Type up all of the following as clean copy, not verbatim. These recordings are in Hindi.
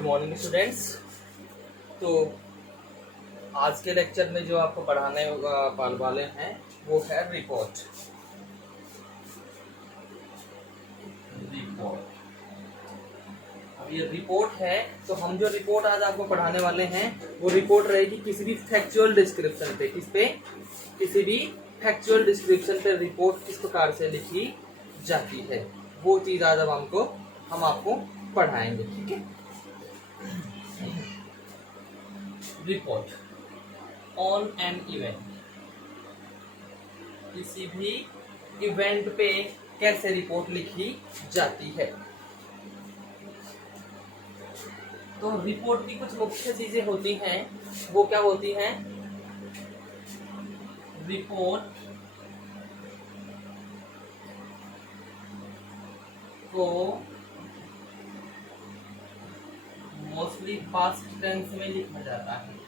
Good morning students. तो आज के लेक्चर में जो आपको पढ़ाने वाले हैं वो है रिपोर्ट। अब ये रिपोर्ट है, तो हम जो रिपोर्ट आज आपको पढ़ाने वाले हैं वो रिपोर्ट रहेगी किसी भी फैक्चुअल डिस्क्रिप्शन पे। किस पे? किसी भी फैक्चुअल डिस्क्रिप्शन पे रिपोर्ट किस प्रकार से लिखी जाती है, वो चीज आज अब हम आपको पढ़ाएंगे। ठीक है। रिपोर्ट ऑन एन इवेंट, किसी भी इवेंट पे कैसे रिपोर्ट लिखी जाती है। तो रिपोर्ट की कुछ मुख्य चीजें होती हैं, वो क्या होती हैं? रिपोर्ट को मोस्टली पास्ट टेंस में लिखा जाता है।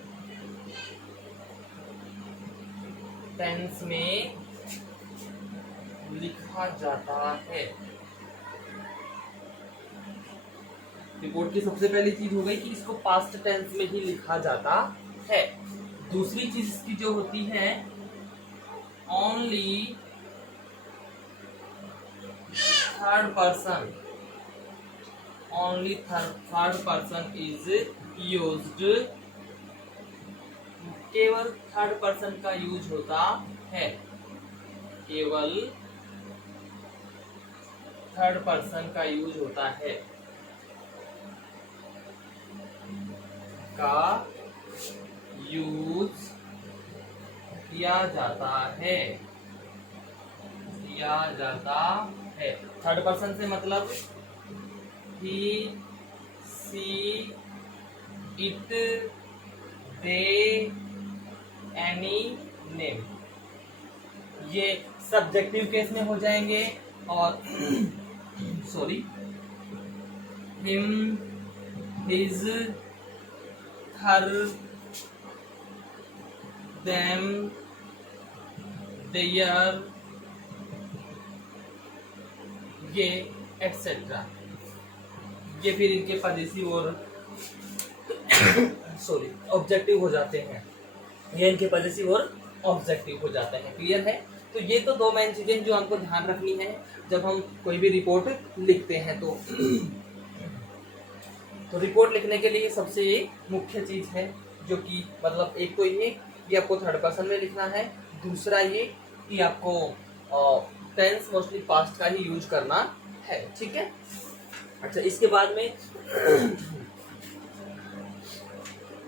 टेंस में लिखा जाता है। रिपोर्ट की सबसे पहली चीज हो गई कि इसको पास्ट टेंस में ही लिखा जाता है। दूसरी चीज इसकी जो होती है, only third person, only third person is used. केवल थर्ड पर्सन का यूज होता है। केवल थर्ड पर्सन का यूज होता है, का यूज किया जाता है, किया जाता है। थर्ड पर्सन से मतलब he, she, it, they, any, name, ये सब्जेक्टिव केस में हो जाएंगे। और sorry, him, his, her, them, their, ये एक्सेट्रा, ये फिर इनके पॉजिटिव और सॉरी ऑब्जेक्टिव हो जाते हैं। ये इनके पॉजिटिव और ऑब्जेक्टिव हो जाते हैं। क्लियर है? तो ये तो दो मेन चीजें जो हमको ध्यान रखनी है जब हम कोई भी रिपोर्ट लिखते हैं। तो रिपोर्ट लिखने के लिए सबसे मुख्य चीज है जो कि मतलब एक तो ये आपको थर्ड पर्सन में लिखना है। दूसरा ये कि आपको टेंस मोस्टली पास्ट का ही यूज करना है। ठीक है। अच्छा, इसके बाद में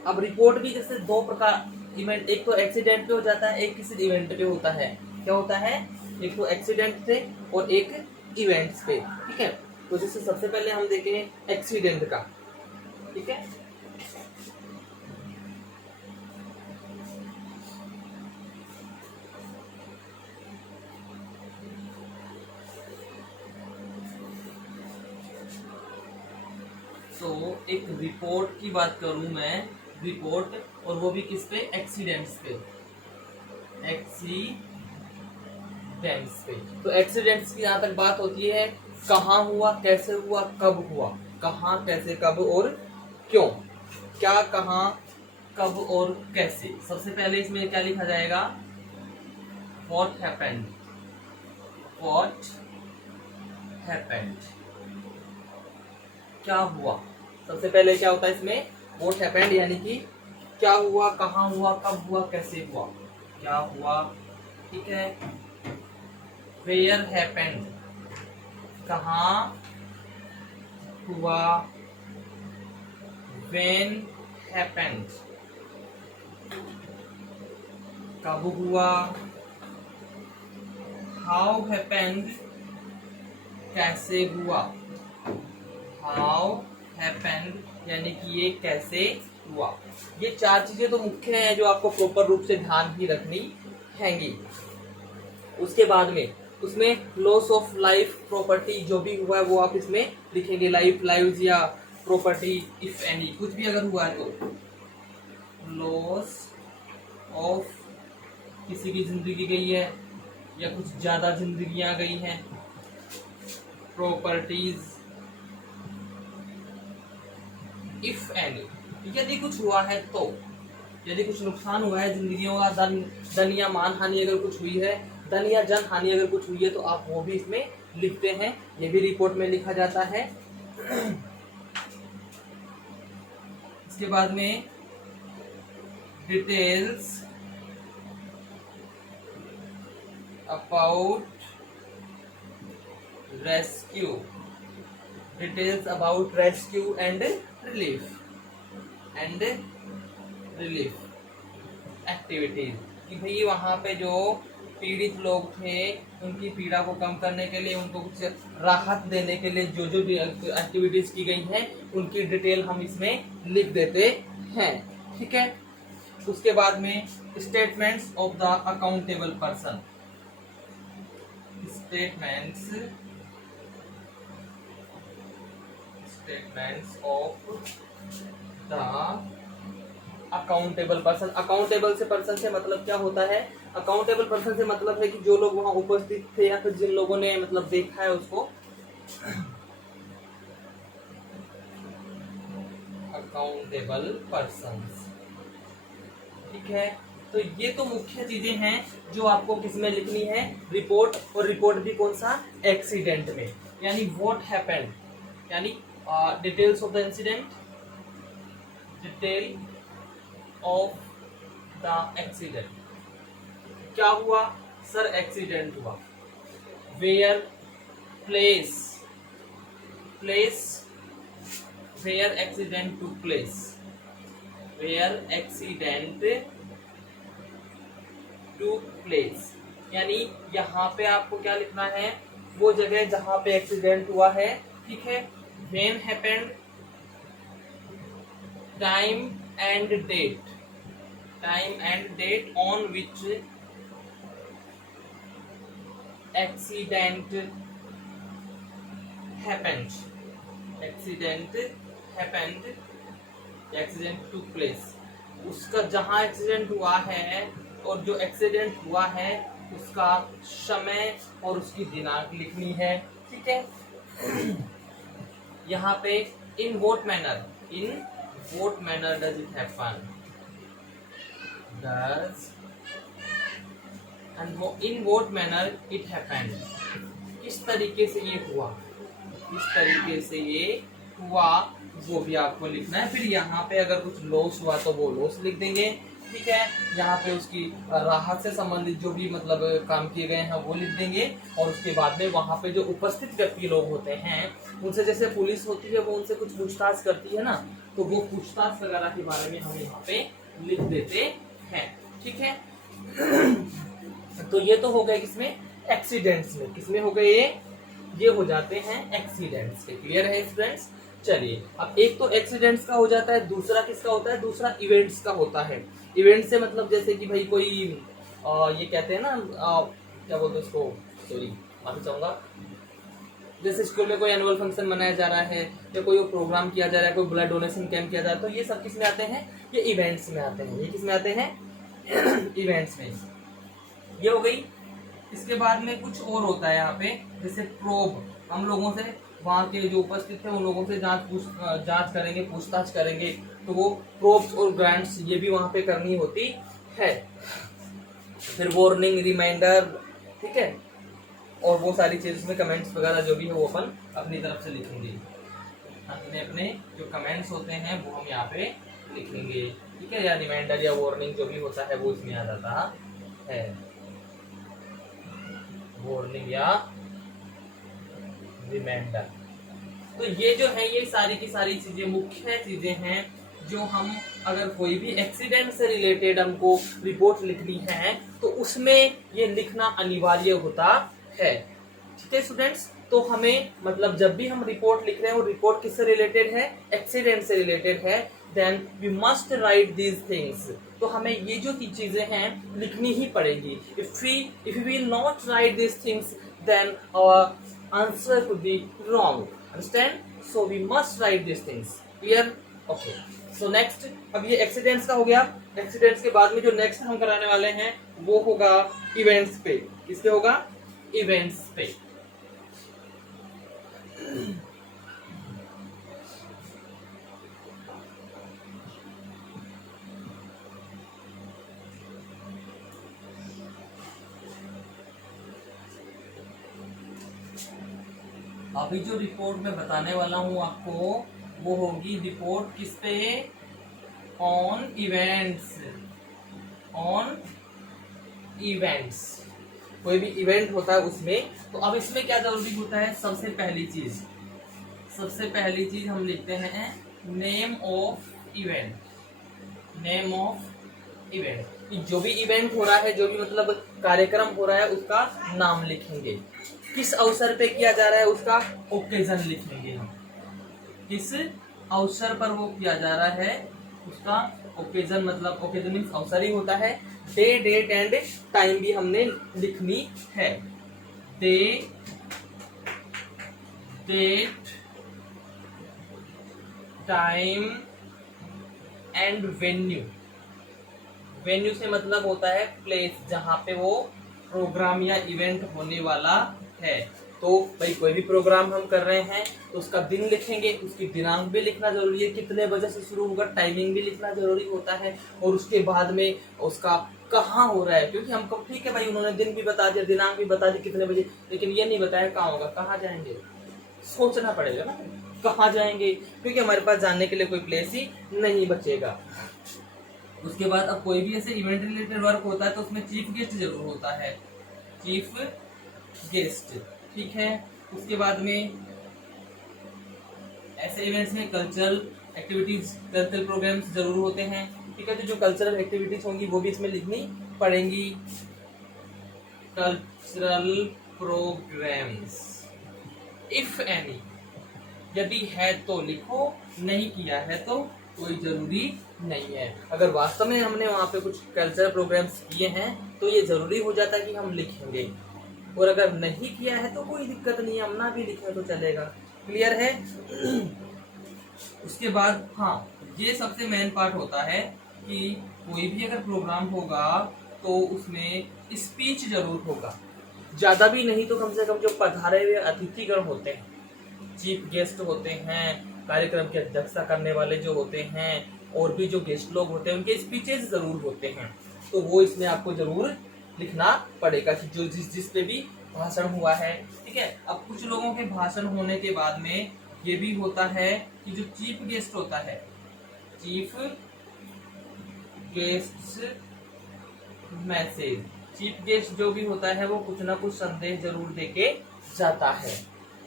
अब रिपोर्ट भी जैसे दो प्रकार इवेंट, एक तो एक्सीडेंट पे हो जाता है, एक किसी इवेंट पे होता है। क्या होता है? एक तो एक्सीडेंट पे और एक इवेंट्स पे। ठीक है। तो जैसे सबसे पहले हम देखें एक्सीडेंट का। ठीक है। तो एक रिपोर्ट की बात करूं मैं, रिपोर्ट, और वो भी किस पे? एक्सीडेंट्स पे। एक्सीडेंट्स पे। तो एक्सीडेंट्स की यहाँ तक बात होती है, कहाँ हुआ, कैसे हुआ, कब हुआ। कहाँ, कैसे, कब और क्यों। क्या, कहाँ, कब और कैसे। सबसे पहले इसमें क्या लिखा जाएगा? What happened, what happened, क्या हुआ। सबसे पहले क्या होता है इसमें? What happened, यानी कि क्या हुआ, कहाँ हुआ, कब हुआ, कैसे हुआ। क्या हुआ। ठीक है। Where happened, कहाँ हुआ। When happened, कब हुआ। How happened, कैसे हुआ। How happened, यानी कि ये कैसे हुआ। ये चार चीजें तो मुख्य हैं जो आपको प्रॉपर रूप से ध्यान ही रखनी हैंगी। उसके बाद में उसमें लॉस ऑफ लाइफ, प्रॉपर्टी जो भी हुआ है वो आप इसमें लिखेंगे। लाइफ, लाइव्स या प्रॉपर्टी, इफ एनी, कुछ भी अगर हुआ है तो लॉस ऑफ, किसी की जिंदगी गई है या कुछ ज्यादा जिंदगियां गई हैं। प्रॉपर्टीज, इफ एनी, यदि कुछ हुआ है तो, यदि कुछ नुकसान हुआ है, जिंदगियों का धन या मान हानि अगर कुछ हुई है, धन या जन हानि अगर कुछ हुई है, तो आप वो भी इसमें लिखते हैं, ये भी रिपोर्ट में लिखा जाता है। इसके बाद में details about rescue, details about rescue and relief activities, कि भाई वहां पे जो पीड़ित लोग थे उनकी पीड़ा को कम करने के लिए, उनको कुछ राहत देने के लिए जो जो एक्टिविटीज की गई हैं उनकी डिटेल हम इसमें लिख देते हैं। ठीक है। उसके बाद में statements of the accountable person, statements of the accountable person. Accountable से पर्सन से मतलब क्या होता है? अकाउंटेबल पर्सन से मतलब है कि जो लोग वहां उपस्थित थे या फिर जिन लोगों ने मतलब देखा है उसको अकाउंटेबल पर्सन्स। ठीक है। तो ये तो मुख्य चीजें हैं जो आपको किसमें लिखनी है? रिपोर्ट। और रिपोर्ट भी कौन सा? एक्सीडेंट में, यानी व्हाट हैपेंड, यानी details of the incident, detail of the accident. क्या हुआ? सर एक्सीडेंट हुआ। Where, place where accident took place, where accident took place, यानी यहाँ पे आपको क्या लिखना है? वो जगह जहां पे एक्सीडेंट हुआ है। ठीक है। When happened, time and date on which accident happened, accident took place, उसका जहां एक्सीडेंट हुआ है और जो एक्सीडेंट हुआ है उसका समय और उसकी दिनांक लिखनी है। ठीक है। यहाँ पे in what manner does it happen, in what manner it happened, किस तरीके से ये हुआ, वो भी आपको लिखना है। फिर यहाँ पे अगर कुछ लॉस हुआ तो वो लॉस लिख देंगे। ठीक है। यहाँ पे उसकी राहत से संबंधित जो भी मतलब काम किए गए हैं वो लिख देंगे। और उसके बाद में वहां पे जो उपस्थित व्यक्ति लोग होते हैं उनसे, जैसे पुलिस होती है वो उनसे कुछ पूछताछ करती है ना, तो वो पूछताछ वगैरह के बारे में हम यहाँ पे लिख देते हैं। ठीक है। तो ये तो हो गए किसमें? एक्सीडेंट्स में। किसमें हो गए ये हो जाते हैं एक्सीडेंट्स के। क्लियर है स्टूडेंट्स? चलिए, अब एक तो एक्सीडेंट्स का हो जाता है, दूसरा किसका होता है? दूसरा इवेंट्स का होता है। इवेंट से मतलब जैसे कि भाई कोई ये कहते हैं ना, क्या बोलते हैं उसको, सॉरी माफी चाहूंगा, जैसे स्कूल में कोई एनुअल फंक्शन मनाया जा रहा है या कोई प्रोग्राम किया जा रहा है, कोई ब्लड डोनेशन कैंप किया जा रहा है, तो ये सब किस में आते हैं? ये इवेंट्स में आते हैं। ये किस में आते हैं? इवेंट्स में। ये हो गई। इसके बाद में कुछ और होता है यहाँ पे, जैसे प्रोब, हम लोगों से, वहाँ के जो उपस्थित थे उन लोगों से जांच करेंगे, पूछताछ करेंगे, तो वो प्रोब्स और ग्रांट्स ये भी वहाँ पे करनी होती है। फिर वार्निंग, रिमाइंडर, ठीक है, और वो सारी चीज़ में कमेंट्स वगैरह जो भी है वो अपन अपनी तरफ से लिखेंगे। अपने जो कमेंट्स होते हैं वो हम यहाँ पे लिखेंगे। ठीक है। या रिमाइंडर या वार्निंग जो भी होता है वो इसमें आ जाता है, वार्निंग या रिमाइंडर। तो ये जो है ये सारी की सारी चीजें मुख्य चीजें हैं जो हम, अगर कोई भी एक्सीडेंट से रिलेटेड हमको रिपोर्ट लिखनी है तो उसमें ये लिखना अनिवार्य होता है। ठीक है स्टूडेंट्स? तो हमें मतलब जब भी हम रिपोर्ट लिख रहे हैं वो रिपोर्ट किससे रिलेटेड है? एक्सीडेंट से रिलेटेड है। Then we must write these things. तो हमें ये जो चीजें हैं लिखनी ही पड़ेगी। If we will not write these things then our answer could be wrong. Understand? So we must write these things. Clear? Okay. So next, अब ये एक्सीडेंट्स का हो गया। एक्सीडेंट्स के बाद में जो नेक्स्ट हम कराने वाले हैं वो होगा इवेंट्स पे। किसपे होगा? इवेंट्स पे। अभी जो रिपोर्ट मैं बताने वाला हूँ आपको वो होगी रिपोर्ट किस पे, ऑन इवेंट्स, ऑन इवेंट्स। कोई भी इवेंट होता है उसमें। तो अब इसमें क्या जरूरी होता है, सबसे पहली चीज हम लिखते हैं name of event, name of event. जो भी इवेंट हो रहा है, जो भी मतलब कार्यक्रम हो रहा है, उसका नाम लिखेंगे। किस अवसर पे किया जा रहा है उसका ओकेजन लिखेंगे हम। किस अवसर पर वो किया जा रहा है उसका ओकेजन, मतलब ओकेजन मीन्स अवसर ही होता है। डे, डेट एंड टाइम भी हमने लिखनी है। Day, date, time and venue. Venue से मतलब होता है प्लेस, जहां पे वो प्रोग्राम या इवेंट होने वाला है। तो भाई कोई भी प्रोग्राम हम कर रहे हैं तो उसका दिन लिखेंगे, उसकी दिनांक भी लिखना जरूरी है, कितने बजे से शुरू होगा, टाइमिंग भी लिखना जरूरी होता है। और उसके बाद में उसका कहाँ हो रहा है, क्योंकि हमको ठीक है भाई उन्होंने दिन भी बता दिया, दिनांक भी बता दी कितने बजे, लेकिन ये नहीं बताया कहाँ होगा, कहाँ जाएंगे, सोचना पड़ेगा ना कहाँ जाएंगे, क्योंकि हमारे पास जाने के लिए कोई प्लेस ही नहीं बचेगा। उसके बाद अब कोई भी ऐसे इवेंट रिलेटेड वर्क होता है तो उसमें चीफ गेस्ट जरूर होता है, चीफ गेस्ट, ठीक है। उसके बाद में ऐसे इवेंट्स में कल्चरल एक्टिविटीज, कल्चरल प्रोग्राम्स जरूर होते हैं, ठीक है। तो जो कल्चरल एक्टिविटीज होंगी वो भी इसमें लिखनी पड़ेंगी। कल्चरल प्रोग्राम्स इफ एनी, यदि है तो लिखो, नहीं किया है तो कोई जरूरी नहीं है। अगर वास्तव में हमने वहाँ पे कुछ कल्चरल प्रोग्राम्स किए हैं तो ये जरूरी हो जाता है कि हम लिखेंगे, और अगर नहीं किया है तो कोई दिक्कत नहीं है, हम ना भी लिखे तो चलेगा। क्लियर है? उसके बाद हाँ, ये सबसे मेन पार्ट होता है कि कोई भी अगर प्रोग्राम होगा तो उसमें स्पीच जरूर होगा, ज्यादा भी नहीं तो कम से कम जो पधारे हुए अतिथिगण होते हैं, चीफ गेस्ट होते हैं, कार्यक्रम की अध्यक्षता करने वाले जो होते हैं, और भी जो गेस्ट लोग होते हैं उनके स्पीचेस जरूर होते हैं, तो वो इसमें आपको जरूर लिखना पड़ेगा कि जो जिस पे भी भाषण हुआ है, ठीक है। अब कुछ लोगों के भाषण होने के बाद में ये भी होता है कि जो चीफ गेस्ट होता है, chief guest message, chief guest जो भी होता है वो कुछ ना कुछ संदेश जरूर देके जाता है,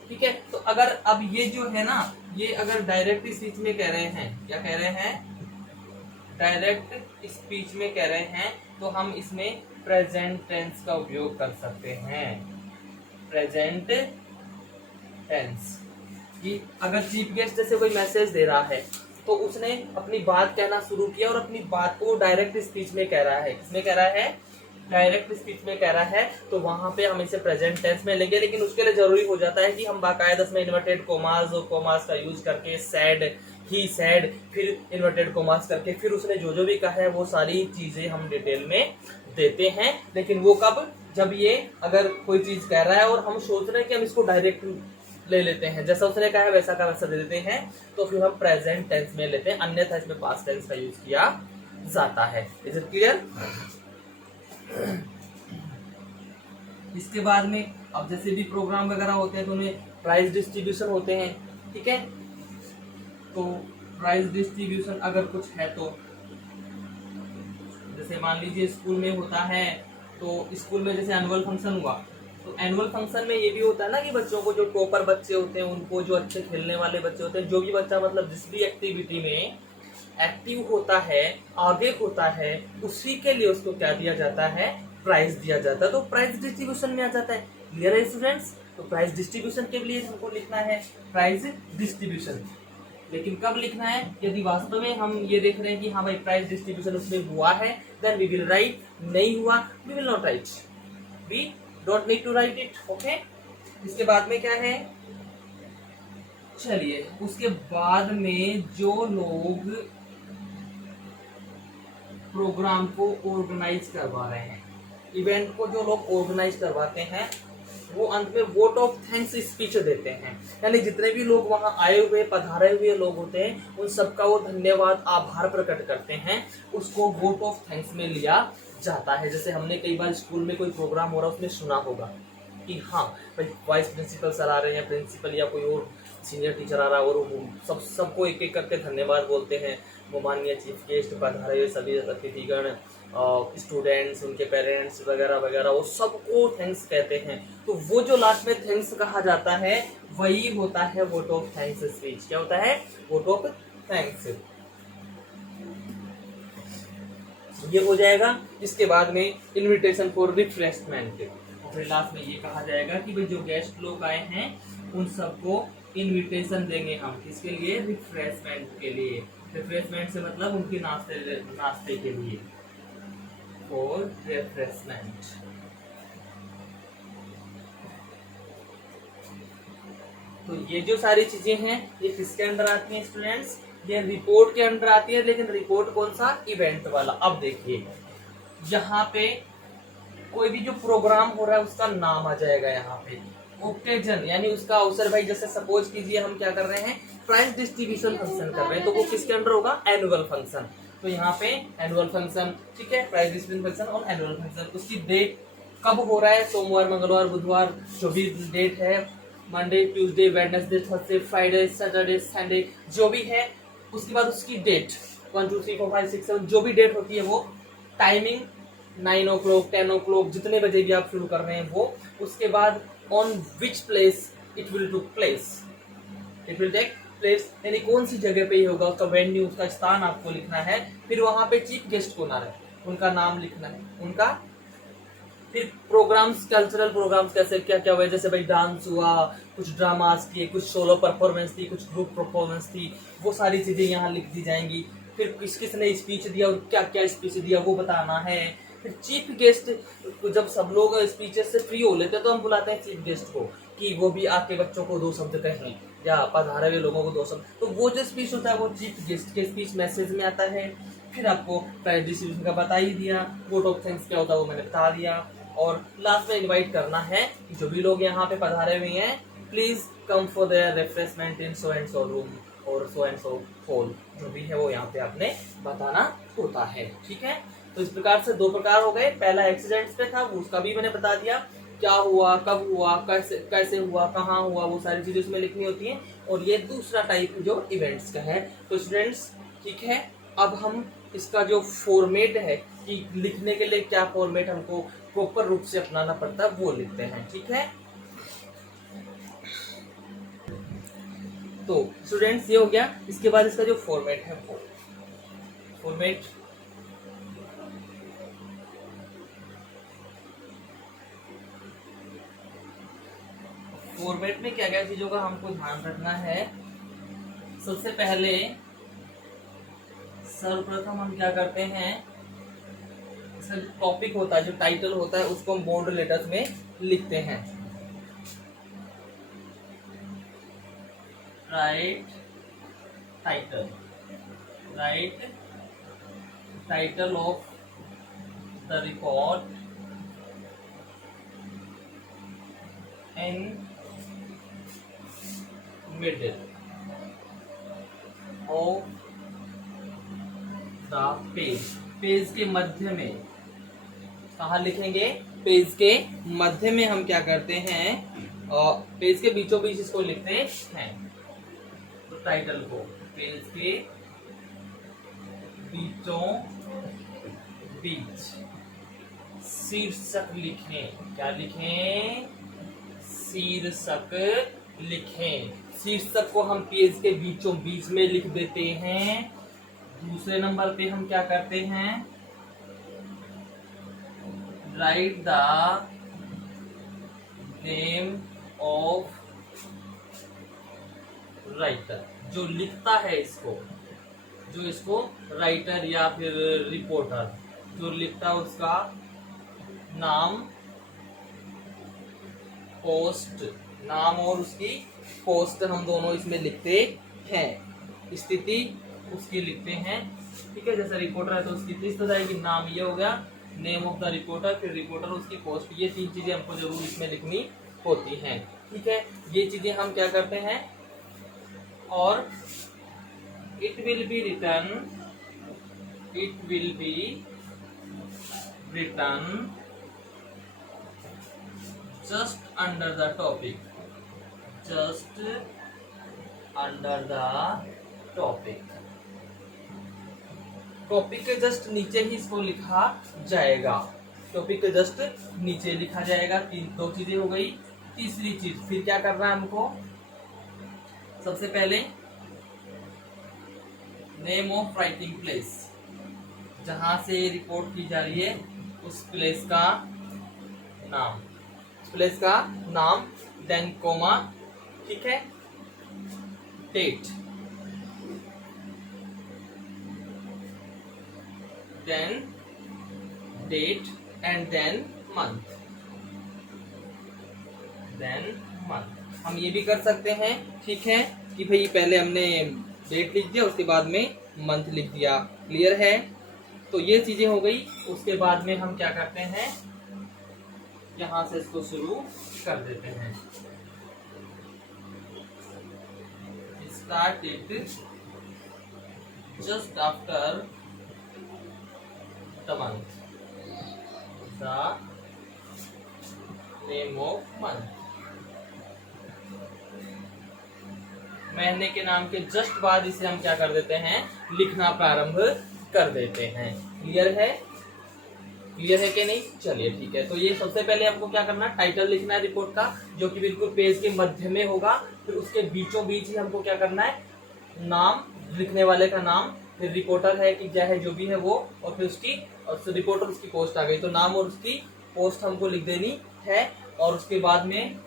ठीक है। तो अगर अब ये जो है ना, ये अगर डायरेक्ट स्पीच में कह रहे हैं, क्या कह रहे हैं, डायरेक्ट स्पीच में कह रहे हैं, तो हम इसमें प्रेजेंट टेंस का उपयोग कर सकते हैं। प्रेजेंट टेंस कि अगर चीफ गेस्ट जैसे कोई मैसेज दे रहा है तो उसने अपनी बात कहना शुरू किया और अपनी बात को डायरेक्ट स्पीच में कह रहा है, किसमें कह रहा है, डायरेक्ट स्पीच में कह रहा है, तो वहां पे हम इसे प्रेजेंट टेंस में लेंगे। लेकिन उसके लिए जरूरी हो जाता है कि हम बाकायदा इसमें इन्वर्टेड कोमास और कोमास का यूज करके, सैड, ही सैड, फिर इन्वर्टेड कोमास करके, फिर उसने जो जो भी कहा है वो सारी चीजें हम डिटेल में देते हैं। लेकिन वो कब, जब ये अगर कोई चीज कह रहा है और हम सोच रहे हैं कि हम इसको डायरेक्ट ले लेते हैं, जैसा उसने कहा है वैसा का वैसा दे देते हैं, तो फिर हम प्रेजेंट टेंस में लेते हैं, अन्यथा इसमें पास्ट टेंस का यूज किया जाता है। Is it clear? इसके बाद में अब जैसे भी प्रोग्राम वगैरह होते हैं तो उन्हें प्राइज डिस्ट्रीब्यूशन होते हैं, ठीक है। तो प्राइज डिस्ट्रीब्यूशन अगर कुछ है तो जैसे मान लीजिए स्कूल में होता है, तो स्कूल में जैसे एनुअल फंक्शन हुआ, तो एनुअल फंक्शन में ये भी होता है ना कि बच्चों को, जो टॉपर बच्चे होते हैं उनको, जो अच्छे खेलने वाले बच्चे होते हैं, जो भी बच्चा मतलब जिस भी एक्टिविटी में एक्टिव होता है, आगे होता है, उसी के लिए उसको क्या दिया जाता है, प्राइज दिया जाता है। तो प्राइज डिस्ट्रीब्यूशन में आ जाता है। क्लियर है स्टूडेंट्स? तो प्राइज डिस्ट्रीब्यूशन के लिए हमको लिखना है प्राइज डिस्ट्रीब्यूशन। लेकिन कब लिखना है, यदि वास्तव में हम ये देख रहे हैं कि हाँ भाई प्राइज डिस्ट्रीब्यूशन उसमें हुआ है, देन वी विल राइट, नहीं हुआ we will not write, we don't need to write it, okay. इसके बाद में क्या है, चलिए उसके बाद में जो लोग प्रोग्राम को ऑर्गेनाइज करवा रहे हैं, इवेंट को जो लोग ऑर्गेनाइज करवाते हैं, वो अंत में वोट ऑफ थैंक्स स्पीच देते हैं। यानी जितने भी लोग वहां आए हुए, पधारे हुए लोग होते हैं, उन सबका वो धन्यवाद, आभार प्रकट करते हैं, उसको वोट ऑफ थैंक्स में लिया जाता है। जैसे हमने कई बार स्कूल में कोई प्रोग्राम हो रहा है उसमें सुना होगा कि हाँ भाई वाइस प्रिंसिपल सर आ रहे हैं, प्रिंसिपल या कोई और सीनियर टीचर आ रहा है, और वो सबको एक एक करके धन्यवाद बोलते हैं। वो माननीय चीफ गेस्ट पधारे हुए सभी अतिथिगण, स्टूडेंट्स, उनके पेरेंट्स वगैरह वगैरह, वो सबको थैंक्स कहते हैं। तो वो जो लास्ट में थैंक्स कहा जाता है वही होता है वोट ऑफ थैंक्स स्पीच। क्या होता है? Vote of thanks. ये हो जाएगा। इसके बाद में इनविटेशन फॉर रिफ्रेशमेंट, और फिर लास्ट में ये कहा जाएगा कि भाई जो गेस्ट लोग आए हैं उन सबको इनविटेशन देंगे हम, किसके लिए? रिफ्रेशमेंट के लिए। रिफ्रेशमेंट से मतलब उनके नाश्ते के लिए, फॉर रिफ्रेशमेंट। तो ये जो सारी चीजें हैं ये किसके अंदर आती हैं स्टूडेंट्स? ये रिपोर्ट के अंदर आती है, लेकिन रिपोर्ट कौन सा? इवेंट वाला। अब देखिए यहाँ पे कोई भी जो प्रोग्राम हो रहा है उसका नाम आ जाएगा यहाँ पे, ओकेजन यानी उसका अवसर। भाई जैसे सपोज कीजिए हम क्या कर रहे हैं, प्राइज डिस्ट्रीब्यूशन फंक्शन कर रहे हैं, तो वो किसके अंदर होगा? Annual function. तो यहाँ पे एनुअल फंक्शन, ठीक है, प्राइज डिस्ट्रीब्यूशन फंक्शन और एनुअल फंक्शन। उसकी डेट कब हो रहा है? सोमवार, मंगलवार, बुधवार, जो भी डेट है, Monday, Tuesday, Wednesday, Thursday, Friday, Saturday, Sunday, जो भी है। उसके बाद उसकी डेट 1 2 3 4 5 6 7 जो भी डेट होती है वो, टाइमिंग 9 o'clock 10 o'clock जितने बजे भी आप शुरू कर रहे हैं वो। उसके बाद on which place it will took place, it will take place, यानी कौन सी जगह पे ही होगा, उसका वेन्यू, उसका स्थान आपको लिखना है। फिर वहां पे चीफ गेस्ट कौन आ रहा है उनका नाम लिखना है उनका। फिर प्रोग्राम्स, कल्चरल प्रोग्राम्स कैसे क्या क्या हुए, जैसे भाई डांस हुआ, कुछ ड्रामास किए, कुछ सोलो परफॉर्मेंस थी, कुछ ग्रुप परफॉर्मेंस थी, वो सारी चीजें यहाँ लिख दी जाएंगी। फिर किस किस ने स्पीच दिया और क्या क्या स्पीच दिया वो बताना है। फिर चीफ गेस्ट, जब सब लोग स्पीचेस से फ्री हो लेते हैं तो हम बुलाते हैं चीफ गेस्ट को कि वो भी आके बच्चों को 2 शब्द कहें या पधारे हुए लोगों को 2 शब्द। तो वो जो स्पीच होता है वो चीफ गेस्ट के स्पीच मैसेज में आता है। फिर आपको प्राइज डिस्ट्रीब्यूशन का बता ही दिया, वोट ऑफ थैंक्स क्या होता है वो मैंने बता दिया। और लास्ट में इनवाइट करना है कि जो भी लोग यहाँ पे पधारे हुए हैं, please come for their refreshment in so and so room और सो एंड सो हॉल, जो भी है वो यहाँ पे आपने बताना होता है। ठीक है, तो इस प्रकार से 2 प्रकार हो गए। पहला एक्सीडेंट्स पे था, उसका भी मैंने बता दिया, क्या हुआ, कब हुआ, कैसे कैसे हुआ, कहाँ हुआ, वो सारी चीजें उसमें लिखनी होती हैं। और ये दूसरा टाइप जो इवेंट्स का है। तो स्टूडेंट्स ठीक है, अब हम इसका जो फॉर्मेट है कि लिखने के लिए क्या फॉर्मेट हमको प्रॉपर रूप से अपनाना पड़ता है वो लिखते हैं। ठीक है, तो स्टूडेंट्स ये हो गया। इसके बाद इसका जो फॉर्मेट है वो फॉर्मेट में क्या क्या चीजों का हमको ध्यान रखना है। सबसे पहले सर्वप्रथम हम क्या करते हैं, इसका जो टॉपिक होता है, जो टाइटल होता है, उसको हम बोल्ड लेटर्स में लिखते हैं। Right title of the report in middle of the page के मध्य में। कहाँ लिखेंगे? पेज के मध्य में हम क्या करते हैं, पेज के बीचों बीच इसको लिखते हैं। तो टाइटल को पेज के बीचों बीच शीर्षक लिखें। क्या लिखें? शीर्षक लिखें। शीर्षक को हम पेज के बीचों बीच में लिख देते हैं। दूसरे नंबर पे हम क्या करते हैं, right the name of writer, जो लिखता है इसको, जो इसको राइटर या फिर रिपोर्टर जो लिखता है उसका नाम, पोस्ट, नाम और उसकी पोस्ट हम दोनों इसमें लिखते हैं। स्थिति उसकी लिखते हैं। ठीक है, जैसे रिपोर्टर है तो उसकी किस तरह की, नाम ये हो गया, नेम ऑफ द रिपोर्टर, फिर रिपोर्टर उसकी पोस्ट, ये 3 चीजें हमको जरूर इसमें लिखनी होती हैं। ठीक है, ये चीजें हम क्या करते हैं। और it will be return just under the topic, just under the topic, topic के जस्ट नीचे ही इसको लिखा जाएगा, टॉपिक के जस्ट नीचे लिखा जाएगा। दो चीजें हो गई। तीसरी चीज फिर क्या करना है हमको, सबसे पहले नेम ऑफ राइटिंग प्लेस, जहां से रिपोर्ट की जा रही है उस प्लेस का नाम, उस प्लेस का नाम, देन कोमा, ठीक है, date, then date and then month, then month. हम ये भी कर सकते हैं, ठीक है, कि भाई पहले हमने डेट लिख दिया, उसके बाद में मंथ लिख दिया। क्लियर है? तो ये चीजें हो गई। उसके बाद में हम क्या करते हैं, यहां से इसको शुरू कर देते हैं। Start it just after the month, the name of month. महीने के नाम के जस्ट बाद इसे हम क्या कर देते हैं, लिखना प्रारंभ कर देते हैं। क्लियर है? क्लियर है कि नहीं? चलिए ठीक है। तो ये सबसे पहले हमको क्या करना है, टाइटल लिखना है रिपोर्ट का, जो कि बिल्कुल पेज के मध्य में होगा। फिर उसके बीचों बीच ही हमको क्या करना है, नाम, लिखने वाले का नाम, फिर रिपोर्टर है कि क्या है जो भी है वो, और फिर उसकी रिपोर्टर, उसकी पोस्ट आ गई तो नाम और उसकी पोस्ट हमको लिख देनी है। और उसके बाद में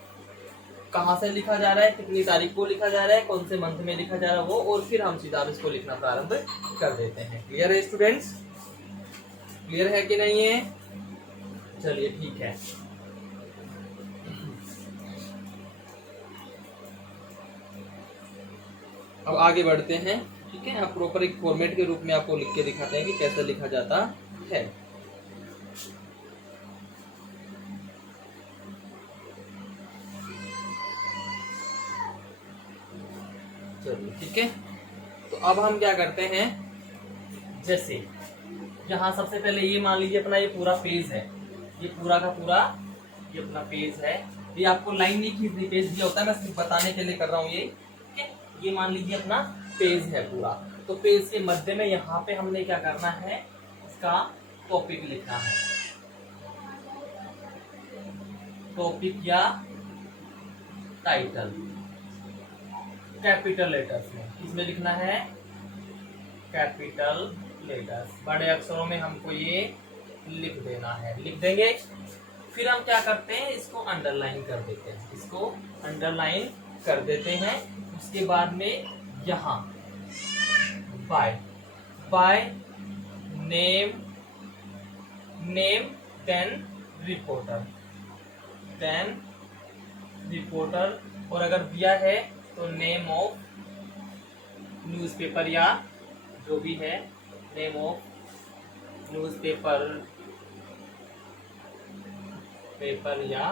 कहाँ से लिखा जा रहा है, कितनी तारीख को लिखा जा रहा है, कौन से मंथ में लिखा जा रहा है वो, और फिर हम सीधा इसको लिखना प्रारंभ कर देते हैं। क्लियर है स्टूडेंट्स? क्लियर है कि नहीं है? चलिए ठीक है। अब आगे बढ़ते हैं, ठीक है। अब प्रॉपर एक फॉर्मेट के रूप में आपको लिख के दिखाते हैं कि कैसे लिखा जाता है। चलिए ठीक है। तो अब हम क्या करते हैं, जैसे यहाँ सबसे पहले ये मान लीजिए अपना ये पूरा पेज है, ये पूरा का पूरा ये अपना पेज है। ये आपको लाइन नहीं खींचनी, पेज दिया होता है, मैं सिर्फ बताने के लिए कर रहा हूँ ये, ठीक है। ये मान लीजिए अपना पेज है पूरा, तो पेज के मध्य में यहाँ पे हमने क्या करना है, इसका टॉपिक लिखना है। टॉपिक या टाइटल कैपिटल लेटर्स में, इसमें लिखना है कैपिटल लेटर्स, बड़े अक्षरों में हमको ये लिख देना है, लिख देंगे। फिर हम क्या करते हैं, इसको अंडरलाइन कर देते हैं, इसको अंडरलाइन कर देते हैं। उसके बाद में यहाँ by, by name, name then reporter, then reporter, और अगर दिया है तो नेम ऑफ न्यूज़पेपर या जो भी है, नेम ऑफ न्यूज़पेपर, पेपर या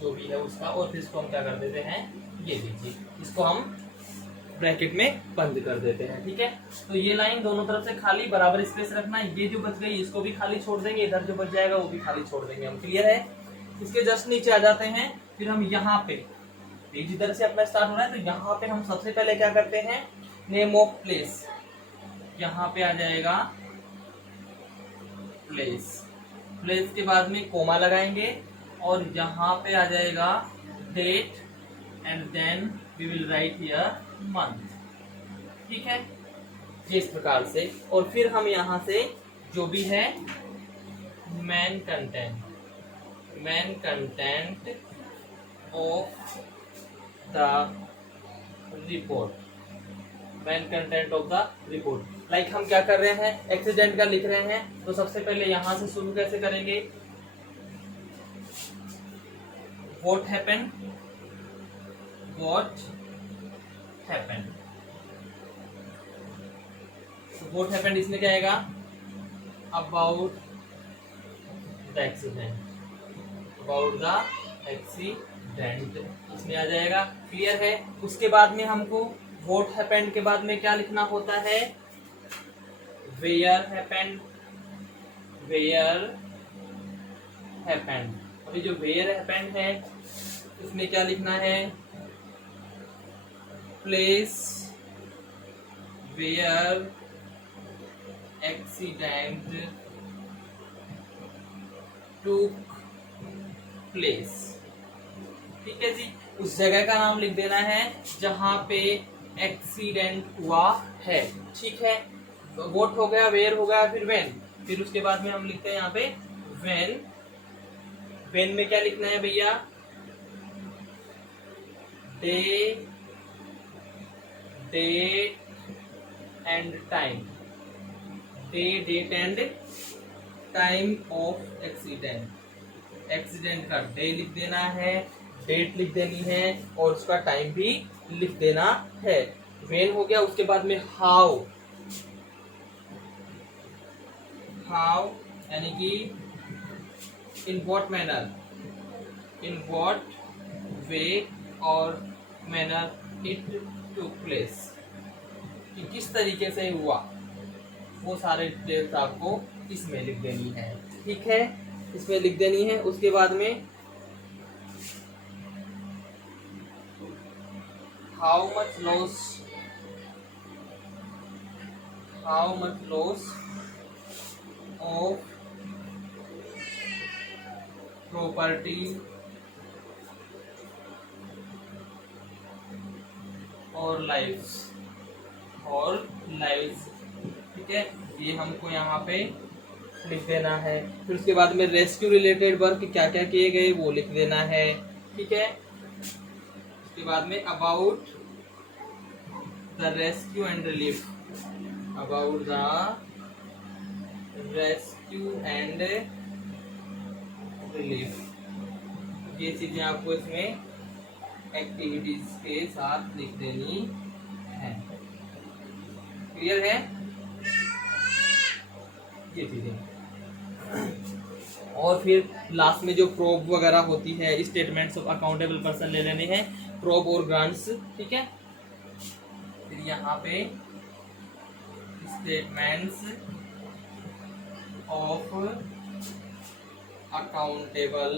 जो भी है उसका, और फिर इसको हम क्या कर देते हैं, ये लीजिए, इसको हम ब्रैकेट में बंद कर देते हैं। ठीक है। तो ये लाइन दोनों तरफ से खाली बराबर स्पेस रखना है। ये जो बच गई इसको भी खाली छोड़ देंगे, इधर जो बच जाएगा वो भी खाली छोड़ देंगे हम। क्लियर है? इसके जस्ट नीचे आ जाते हैं। फिर हम यहाँ पे पेज इधर से अपना स्टार्ट हो रहा है, तो यहाँ पे हम सबसे पहले क्या करते हैं, नेम ऑफ प्लेस, यहाँ पे आ जाएगा प्लेस, प्लेस के बाद में कोमा लगाएंगे, और यहाँ पे आ जाएगा date, and then we will write here month. ठीक है, इस प्रकार से। और फिर हम यहाँ से जो भी है main content, main content of the report, main content of the report. Like हम क्या कर रहे हैं, एक्सीडेंट का लिख रहे हैं, तो सबसे पहले यहां से शुरू कैसे करेंगे, what happened, what happened. What happened इसमें क्या आएगा, about the accident, about the accident इसमें आ जाएगा। क्लियर है? उसके बाद में हमको व्हाट हैपेंड के बाद में क्या लिखना होता है, वेयर हैपेंड, वेयर हैपेंड, अभी जो वेयर हैपेंड है उसमें क्या लिखना है, place where accident took place. ठीक है जी, उस जगह का नाम लिख देना है जहां पे एक्सीडेंट हुआ है। ठीक है, वोट हो गया, वेयर हो गया, फिर व्हेन, फिर उसके बाद में हम लिखते हैं यहाँ पे व्हेन। व्हेन में क्या लिखना है भैया, day, date and time, day, date and time of accident. Accident का डे लिख देना है, डेट लिख देनी है और उसका टाइम भी लिख देना है। व्हेन हो गया, उसके बाद में हाउ, हाउ यानी कि in what manner, in what way और मैनर इट टुक प्लेस, कि किस तरीके से हुआ, वो सारे डिटेल्स आपको इसमें लिख देनी है। ठीक है, इसमें लिख देनी है। उसके बाद में how much loss, how much loss of property और लाइव्स, और लाइव्स। ठीक है, ये हमको यहाँ पे लिख देना है। फिर उसके बाद में रेस्क्यू रिलेटेड वर्क क्या क्या किए गए वो लिख देना है। ठीक है, उसके बाद में about the rescue and relief, about the rescue and relief, ये चीजें आपको इसमें एक्टिविटीज के साथ लिख देनी है। क्लियर है ये चीजें। और फिर लास्ट में जो प्रोब वगैरह होती है, स्टेटमेंट्स ऑफ अकाउंटेबल पर्सन ले लेने हैं, प्रोब और ग्रांट्स। ठीक है, फिर यहाँ पे स्टेटमेंट्स ऑफ अकाउंटेबल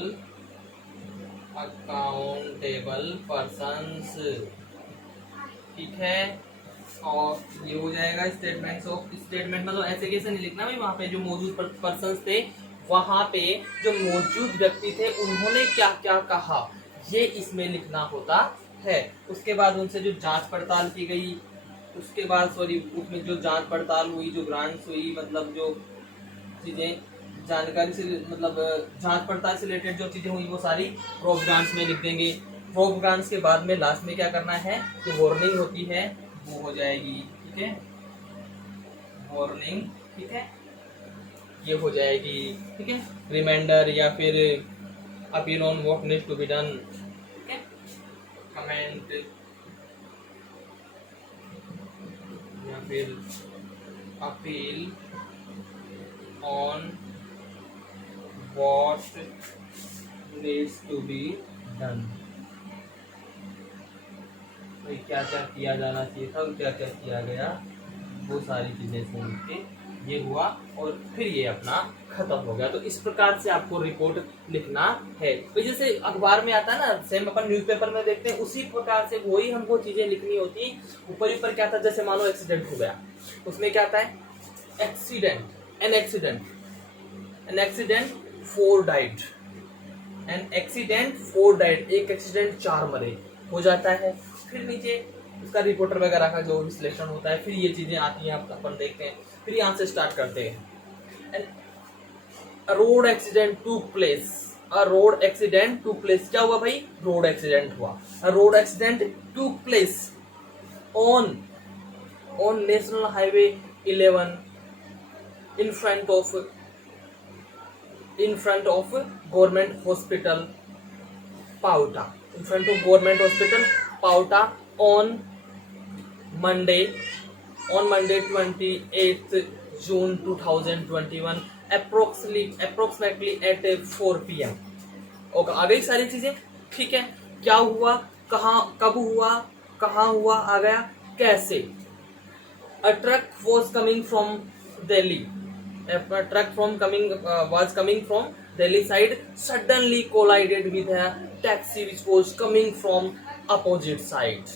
पर्सन्स। ठीक है, और ये हो जाएगा स्टेटमेंट्स ऑफ, स्टेटमेंट मतलब ऐसे कैसे नहीं लिखना भाई, वहां पे जो मौजूद पर्सन्स थे, वहां पे जो मौजूद व्यक्ति थे उन्होंने क्या क्या कहा, ये इसमें लिखना होता है। उसके बाद उनसे जो जांच पड़ताल की गई, उसके बाद उसमें जो जांच पड़ताल हुई, जो ग्रांट्स हुई, मतलब जो चीजें जानकारी से, मतलब जांच पड़ताल से रिलेटेड जो चीजें हुई वो सारी प्रोब ग्रांट्स में लिख देंगे। प्रोब ग्रांट्स के बाद में लास्ट में क्या करना है, जो वार्निंग होती है वो हो जाएगी। ठीक है, वार्निंग, ठीक है, ये हो जाएगी। ठीक है, रिमाइंडर या फिर appeal on what needs to be done, ठीक है, कमेंट या फिर appeal on what needs to be done, तो क्या क्या किया जाना चाहिए था और क्या क्या किया गया, वो सारी चीजें इसमें लिख के ये हुआ और फिर ये अपना खत्म हो गया। तो इस प्रकार से आपको रिपोर्ट लिखना है। तो जैसे अखबार में आता है ना, सेम अपन न्यूज़पेपर में देखते हैं, उसी प्रकार से वही हमको चीजें लिखनी होती। ऊपर ऊपर क्या था, जैसे मानो एक्सीडेंट हो गया, उसमें क्या आता है, accident, an accident, an accident 4 died, an accident 4 died, एक एक्सीडेंट 4 मरे, हो जाता है। फिर नीचे उसका रिपोर्टर वगैरह का जो विश्लेषण होता है, फिर ये चीजें आती हैं, अपन देखते हैं। फिर यहाँ से स्टार्ट करते हैं। Road accident took place, a road accident took place, क्या हुआ भाई, रोड एक्सीडेंट हुआ। A road accident took place on national highway 11 in front of government hospital Pauta, in front of government hospital Pauta on Monday 28th June 2021 approximately at 4 PM। Okay, आ गई सारी चीजें। ठीक है, क्या हुआ, कहाँ, कब हुआ, कहाँ हुआ, आ गया, कैसे। A truck was coming from Delhi, was coming from Delhi side suddenly collided with a taxi which was coming from opposite side.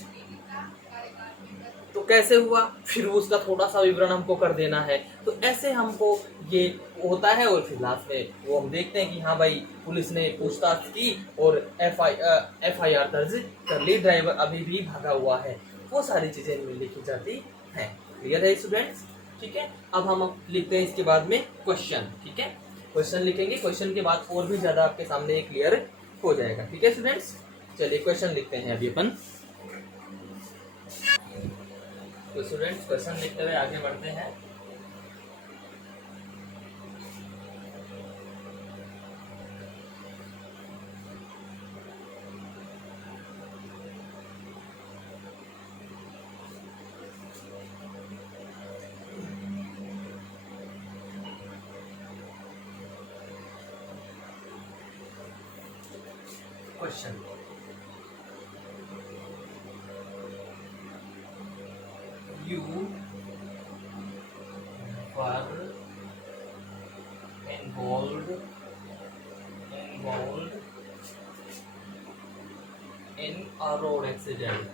तो कैसे हुआ, फिर उसका थोड़ा सा विवरण हमको कर देना है। तो ऐसे हमको ये होता है और फिर लास्ट में वो हम देखते हैं कि हाँ भाई पुलिस ने पूछताछ की और FIR दर्ज कर ली, ड्राइवर अभी भी भागा हुआ है। वो सारी चीजें इनमें लिखी जाती हैं। क्लियर है स्टूडेंट्स? ठीक है, अब हम लिखते हैं इसके बाद में क्वेश्चन। ठीक है, क्वेश्चन लिखेंगे, क्वेश्चन के बाद और भी ज्यादा आपके सामने क्लियर हो जाएगा। ठीक है स्टूडेंट्स, चलिए क्वेश्चन लिखते हैं अभी अपन। तो स्टूडेंट्स क्वेश्चन लिखते हुए आगे बढ़ते हैं। Question, you were involved in a road accident.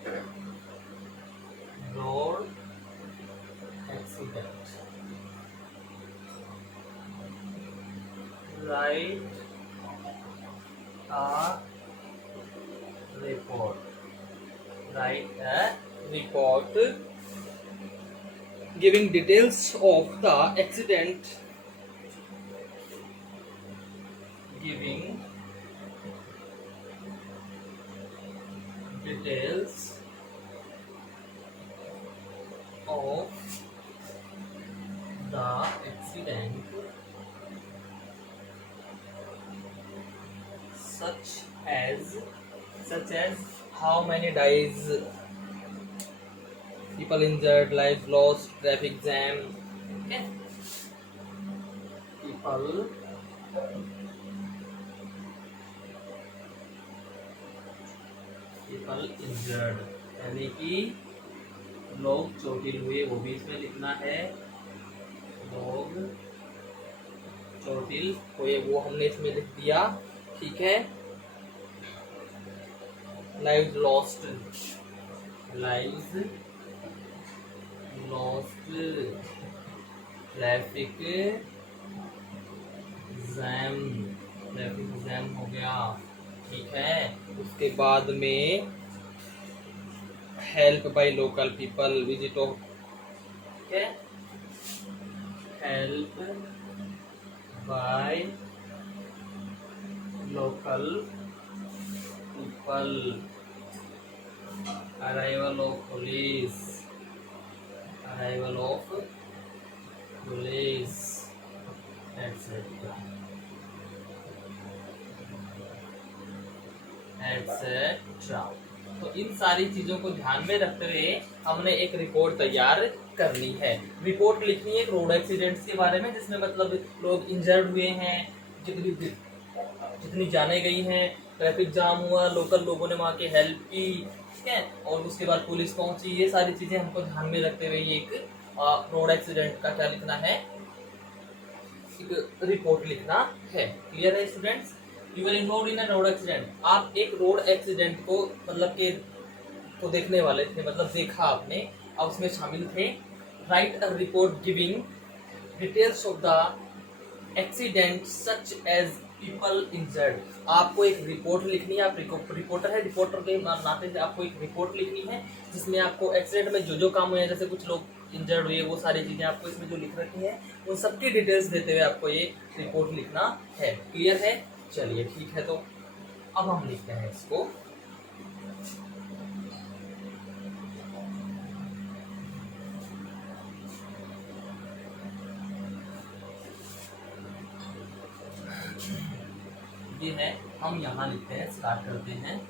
Write a report. Giving details of the accident. Giving details of the accident, such as how many dies, people injured, lives lost, traffic jam. Okay, people injured यानी कि लोग चोटिल हुए, वो भी इसमें लिखना है। लोग चोटिल हुए वो हमने इसमें लिख दिया। ठीक है, लाइव्स लॉस्ट, ट्रैफिक जैम हो गया। ठीक है, उसके बाद में help by local people, visit of, help by local people, arrival of police etcetera. तो इन सारी चीजों को ध्यान में रखते हुए हमने एक रिपोर्ट तैयार करनी है। रिपोर्ट लिखनी है रोड एक्सीडेंट्स के बारे में, जिसमें मतलब लोग इंजर्ड हुए हैं, जितनी जाने गई हैं, ट्रैफिक जाम हुआ, लोकल लोगों ने वहाँ के हेल्प की। ठीक है, और उसके बाद पुलिस पहुंची। ये सारी चीजें हमको ध्यान में रखते हुए ये एक रोड एक्सीडेंट का क्या लिखना है, एक रिपोर्ट लिखना है। क्लियर है students? You were involved in a road accident, आप एक रोड एक्सीडेंट को मतलब के को देखने वाले थे, मतलब देखा आपने, आप उसमें शामिल थे। Write a report giving details of the accident such as people injured. आपको एक रिपोर्ट लिखनी है, आप रिपोर्टर है, रिपोर्टर के नाते से आपको एक रिपोर्ट लिखनी है जिसमें आपको एक्सीडेंट में जो जो काम हुए, जैसे कुछ लोग इंजर्ड हुए, वो सारी चीजें आपको इसमें जो लिख रखी है उन सबकी डिटेल्स देते हुए आपको ये रिपोर्ट लिखना है। क्लियर है? चलिए ठीक है, तो अब हम लिखते हैं इसको। ये है, हम यहाँ लिखते हैं, स्टार्ट करते हैं।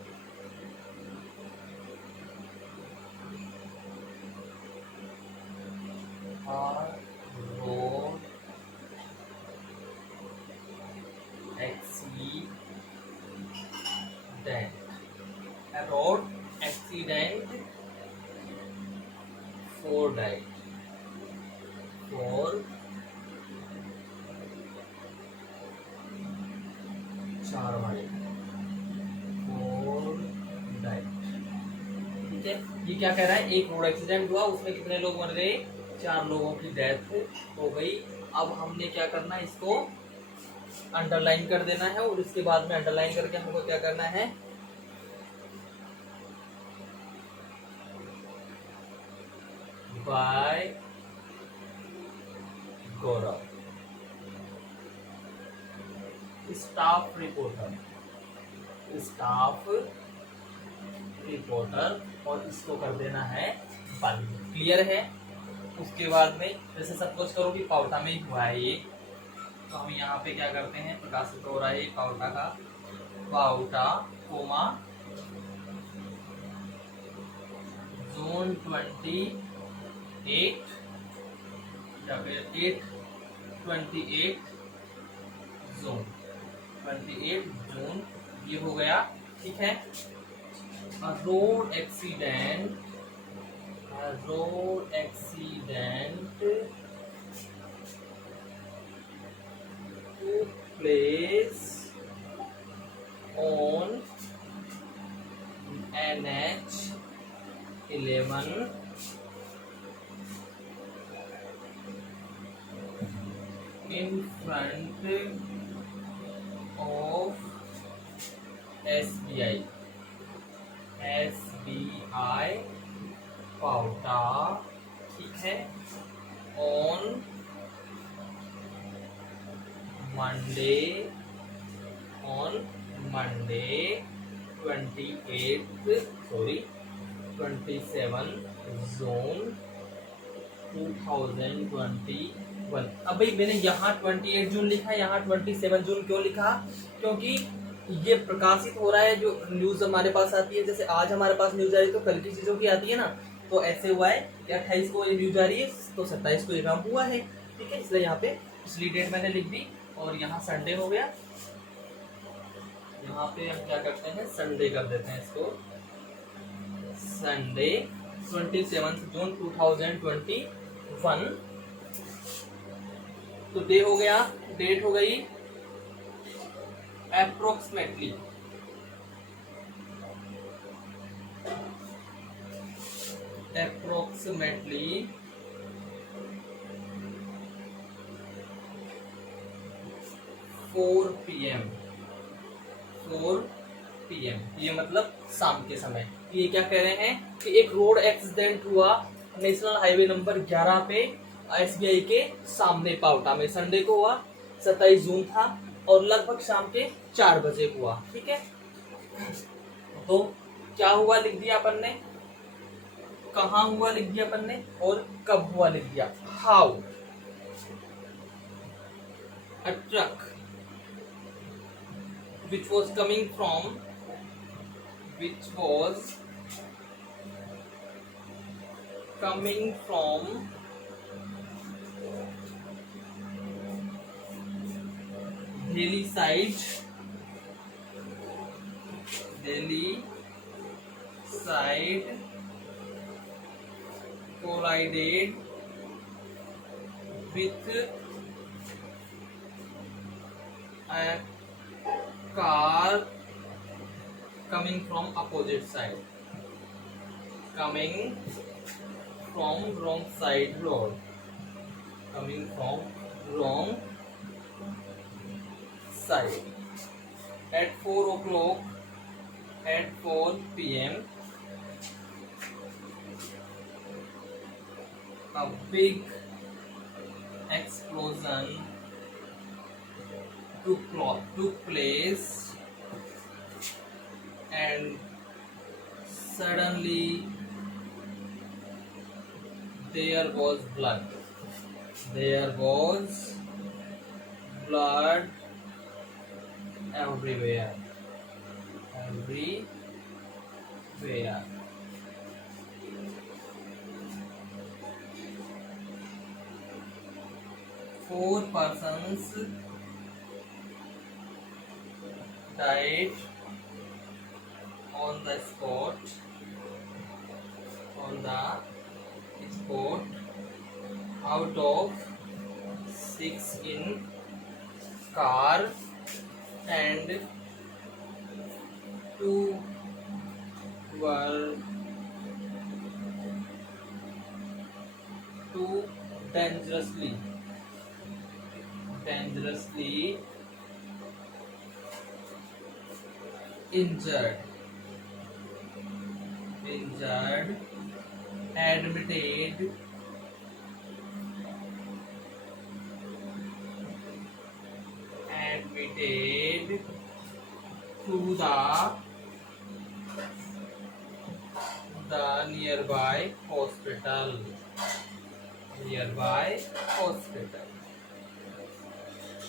रोड एक्सीडेंट, फोर डाइड, ये क्या कह रहा है, एक रोड एक्सीडेंट हुआ, उसमें कितने लोग मर गए, 4 लोगों की डेथ हो गई। अब हमने क्या करना है, इसको अंडरलाइन कर देना है, और इसके बाद में अंडरलाइन करके हमको क्या करना है, बाय गौरव स्टाफ रिपोर्टर, और इसको कर देना है बंद। क्लियर है। उसके बाद में जैसे सपोज करो कि पावटा में ही हुआ है ये, तो हम यहाँ पे क्या करते हैं, प्रकाशित हो रहा है पावटा का, पावटा कोमा जोन 28 या फिर 828 जोन 28 जून, ये हो गया। ठीक है। Road accident took place on NH 11 in front of SBI Paota. ठीक है। On Monday 27 June 2021। अब भाई मैंने यहाँ 28 जून लिखा है, यहाँ 27 जून क्यों लिखा, क्योंकि ये प्रकाशित हो रहा है, जो न्यूज हमारे पास आती है, जैसे आज हमारे पास न्यूज आ रही है तो कल की चीजों की आती है ना, तो ऐसे हुआ है कि 28 को ये न्यूज आ रही है तो 27 को ये काम हुआ है। ठीक है, इसलिए यहाँ पे पिछली डेट मैंने लिख दी, और यहाँ संडे हो गया, यहाँ पे हम क्या करते हैं, संडे कर देते हैं इसको, संडे 27 जून 2021। तो डे हो गया, डेट हो गई approximately 4 PM, ये मतलब शाम के समय। ये क्या कह रहे हैं कि एक रोड एक्सीडेंट हुआ नेशनल हाईवे नंबर 11 पे SBI के सामने पावटा में, संडे को हुआ, 27 जून था, और लगभग शाम के 4 बजे हुआ। ठीक है। तो क्या हुआ लिख दिया अपन ने, कहाँ हुआ लिख दिया अपन ने, और कब हुआ लिख दिया। How a truck which was coming from Delhi side collided with a car coming from opposite side, coming from wrong side road, side at 4 PM. A big explosion took place, and suddenly there was blood everywhere. 4 persons died on the spot out of 6 in car, and 2 were dangerously injured, admitted to the nearby hospital.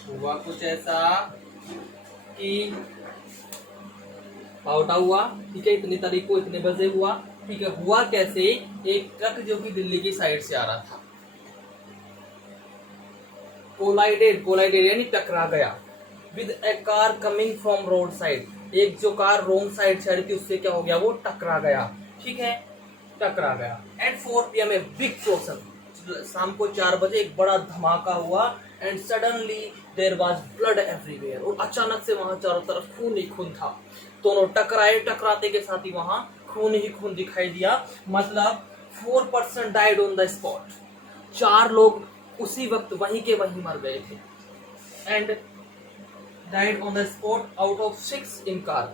हुआ कुछ ऐसा कि पाउटा हुआ, ठीक है, इतनी तारीख को इतने बजे हुआ, ठीक है। हुआ कैसे, एक ट्रक जो कि दिल्ली की साइड से आ रहा था, कोलाइडेड यानी टकरा गया with A car coming from road side, एक जो कार रोंग साइड से आ रही थी उससे क्या हो गया, वो टकरा गया, ठीक है, टकरा गया। At 4 PM a big explosion, शाम को 4 बजे एक बड़ा धमाका हुआ। And suddenly there was blood everywhere, और अचानक से वहां चारों तरफ खून ही खून था। दोनों टकराए, टकराते के साथ ही वहां खून ही खून दिखाई दिया। मतलब 4% डाइड ऑन द स्पॉट, 4 लोग उसी वक्त वहीं के वहीं मर गए थे। And died on the spot out of 6 in car,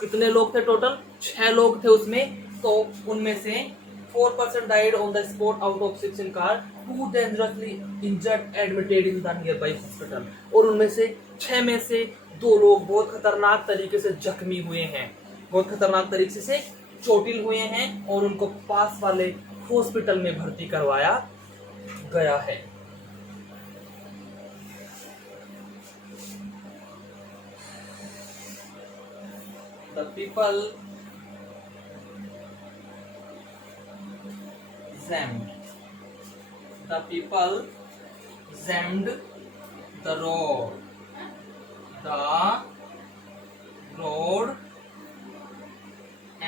कितने लोग थे टोटल, 6 लोग थे उसमें, तो उनमें से 4% died on the spot out of 6 in car, 2 dangerously injured admitted in the nearby hospital, और उनमें से 6 में से 2 लोग बहुत खतरनाक तरीके से जख्मी हुए हैं, बहुत खतरनाक तरीके से चोटिल हुए हैं, और उनको पास वाले हॉस्पिटल में भर्ती करवाया गया है। The people jammed the road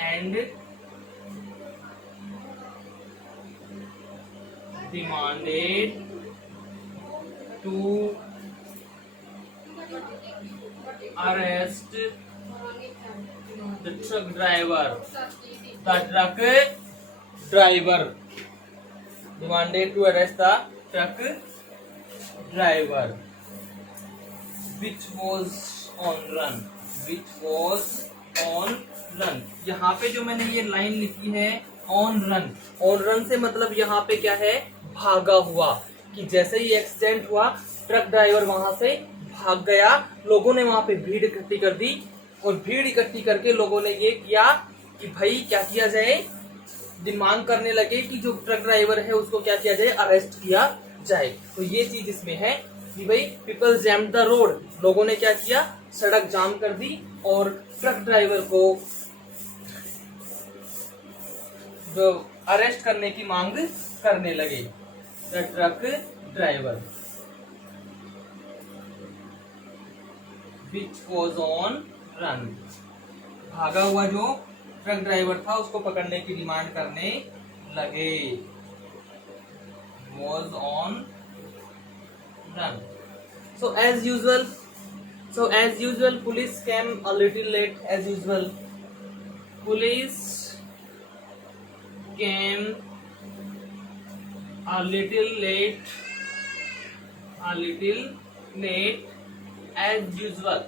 and demanded to arrest the truck driver. Demanded to arrest the truck driver, which was on run. यहाँ पे जो मैंने ये लाइन लिखी है on run से मतलब यहाँ पे क्या है, भागा हुआ, कि जैसे ही एक्सीडेंट हुआ ट्रक ड्राइवर वहां से भाग गया। लोगों ने वहां पे भीड़ इकट्ठी कर दी, और भीड़ इकट्ठी करके लोगों ने ये किया कि भाई क्या किया जाए, डिमांड करने लगे कि जो ट्रक ड्राइवर है उसको क्या किया जाए, अरेस्ट किया जाए। तो ये चीज इसमें है कि भाई पीपल जैम्ड द रोड, लोगों ने क्या किया, सड़क जाम कर दी और ट्रक ड्राइवर को अरेस्ट करने की मांग करने लगे। The truck driver which was on run, भागा हुआ जो ट्रक ड्राइवर था उसको पकड़ने की डिमांड करने लगे। Was on run. So as usual, police came a little late. As usual, police came a little late. As usual.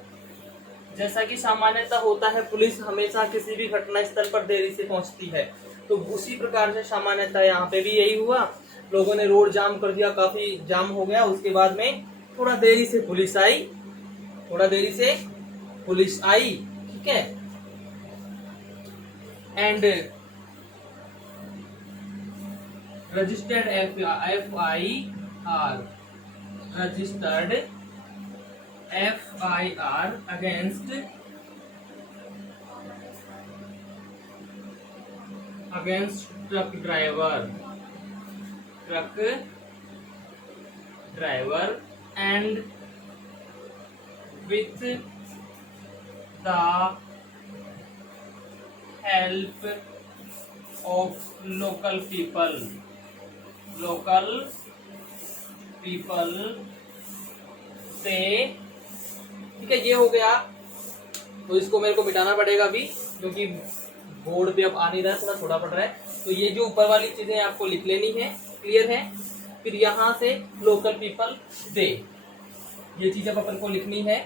जैसा कि सामान्यतः होता है, पुलिस हमेशा किसी भी घटना स्थल पर देरी से पहुंचती है, तो उसी प्रकार से सामान्यतः यहाँ पे भी यही हुआ। लोगों ने रोड जाम कर दिया, काफी जाम हो गया, उसके बाद में थोड़ा देरी से पुलिस आई, ठीक है। And registered FIR against truck driver and with the help of local people से, ठीक है, ये हो गया। तो इसको मेरे को मिटाना पड़ेगा अभी, क्योंकि बोर्ड पे अब आ नहीं रहा है, थोड़ा छोटा पड़ रहा है। तो ये जो ऊपर वाली चीजें आपको लिख लेनी है, क्लियर है। फिर यहाँ से लोकल पीपल दे, ये चीज अब अपन को लिखनी है।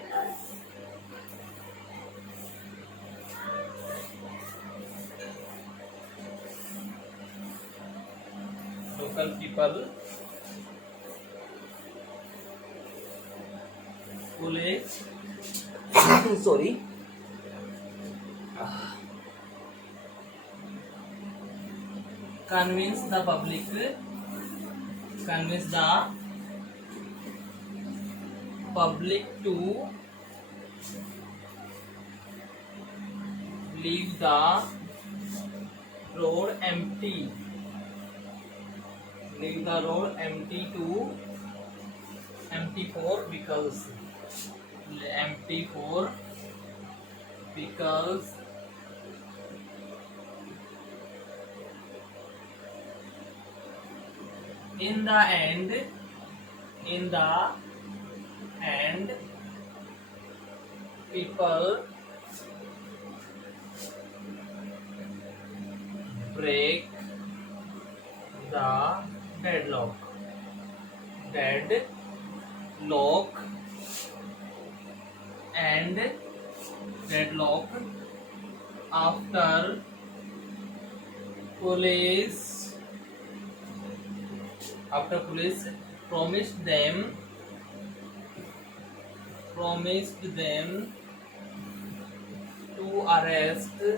Local people, police, sorry, convince the public to leave the road empty, empty for vehicles, in the end people break the deadlock and deadlock after police promised them to arrest